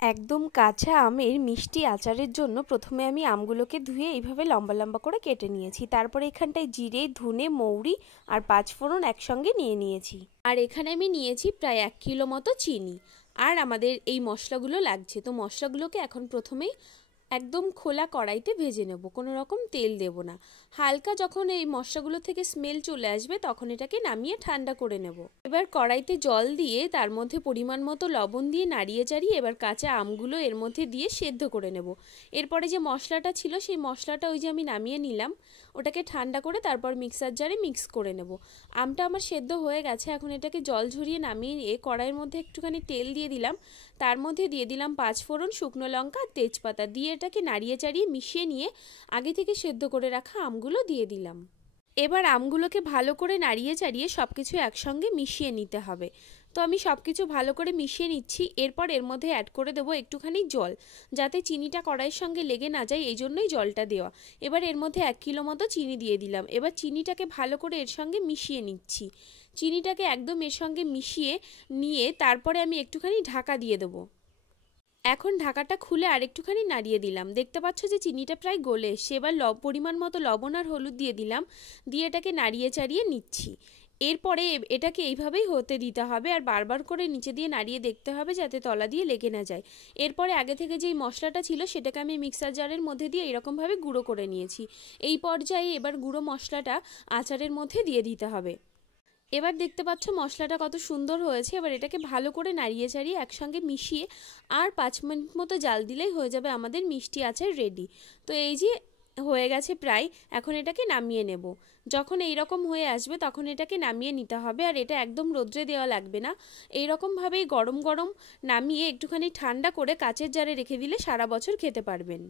একদম কাঁচা আমের মিষ্টি আচারের জন্য প্রথমে আমি আমগুলোকে ধুয়ে এইভাবে লম্বা লম্বা করে কেটে নিয়েছি। তারপরে এখানটায় জিরে, ধনে, মৌরি আর পাঁচফোড়ন একসঙ্গে নিয়ে নিয়েছি। আর এখানে আমি নিয়েছি প্রায় 1 কিলো মতো চিনি। আর আমাদের এই মশলাগুলো লাগছে, তো মশলাগুলোকে এখন প্রথমেই একদম খোলা কড়াইতে ভেজে নেব, কোনো রকম তেল দেব না। হালকা যখন এই মশলাগুলো থেকে স্মেল চলে আসবে তখন এটাকে নামিয়ে ঠান্ডা করে নেব। এবার কড়াইতে জল দিয়ে তার মধ্যে পরিমাণ মতো লবণ দিয়ে নাড়িয়ে চাড়িয়ে এবার কাঁচা আমগুলো এর মধ্যে দিয়ে সেদ্ধ করে নেব। এরপরে যে মশলাটা ছিল সেই মশলাটা ওই যে আমি নামিয়ে নিলাম, ওটাকে ঠান্ডা করে তারপর মিক্সার জারে মিক্স করে নেব। আমটা আমার সেদ্ধ হয়ে গেছে, এখন এটাকে জল ঝরিয়ে নামিয়ে নিয়ে কড়াইয়ের মধ্যে একটুখানি তেল দিয়ে দিলাম। তার মধ্যে দিয়ে দিলাম পাঁচফোড়ন, শুকনো লঙ্কা আর তেজপাতা দিয়ে এটাকে নাড়িয়ে চাড়িয়ে মিশিয়ে নিয়ে আগে থেকে সেদ্ধ করে রাখা আমগুলো দিয়ে দিলাম। এবার আমগুলোকে ভালো করে নাড়িয়ে চাড়িয়ে সব কিছু একসঙ্গে মিশিয়ে নিতে হবে। তো আমি সব কিছু ভালো করে মিশিয়ে নিচ্ছি। এরপর এর মধ্যে অ্যাড করে দেবো একটুখানি জল, যাতে চিনিটা কড়াইয়ের সঙ্গে লেগে না যায়, এই জন্যই জলটা দেওয়া। এবার এর মধ্যে 1 কিলো মতো চিনি দিয়ে দিলাম। এবার চিনিটাকে ভালো করে এর সঙ্গে মিশিয়ে নিচ্ছি। চিনিটাকে একদম এর সঙ্গে মিশিয়ে নিয়ে তারপরে আমি একটুখানি ঢাকা দিয়ে দেবো। এখন ঢাকাটা খুলে আরেকটুখানি নাড়িয়ে দিলাম। দেখতে পাচ্ছ যে চিনিটা প্রায় গলে এসছে। এবার পরিমাণ মতো লবণ আর হলুদ দিয়ে দিলাম, দিয়ে এটাকে নাড়িয়ে চাড়িয়ে নিচ্ছি। এরপরে এটাকে এইভাবেই হতে দিতে হবে আর বারবার করে নিচে দিয়ে নাড়িয়ে দেখতে হবে যাতে তলা দিয়ে লেগে না যায়। এরপরে আগে থেকে যেই মশলাটা ছিল সেটাকে আমি মিক্সার জারের মধ্যে দিয়ে এরকমভাবে গুঁড়ো করে নিয়েছি। এই পর্যায়ে এবার গুঁড়ো মশলাটা আচারের মধ্যে দিয়ে দিতে হবে। এবার দেখতে পাচ্ছ মশলাটা কত সুন্দর হয়েছে। এবার এটাকে ভালো করে নাড়িয়ে চাড়িয়ে একসঙ্গে মিশিয়ে আর 5 মিনিট মতো জাল দিলেই হয়ে যাবে আমাদের মিষ্টি আচার রেডি। তো এই যে হয়ে গেছে প্রায়, এখন এটাকে নামিয়ে নেব। যখন এই রকম হয়ে আসবে তখন এটাকে নামিয়ে নিতে হবে, আর এটা একদম রোদ্রে দেওয়া লাগবে না। এই রকমভাবেই গরম গরম নামিয়ে একটুখানি ঠান্ডা করে কাচের জারে রেখে দিলে সারা বছর খেতে পারবেন।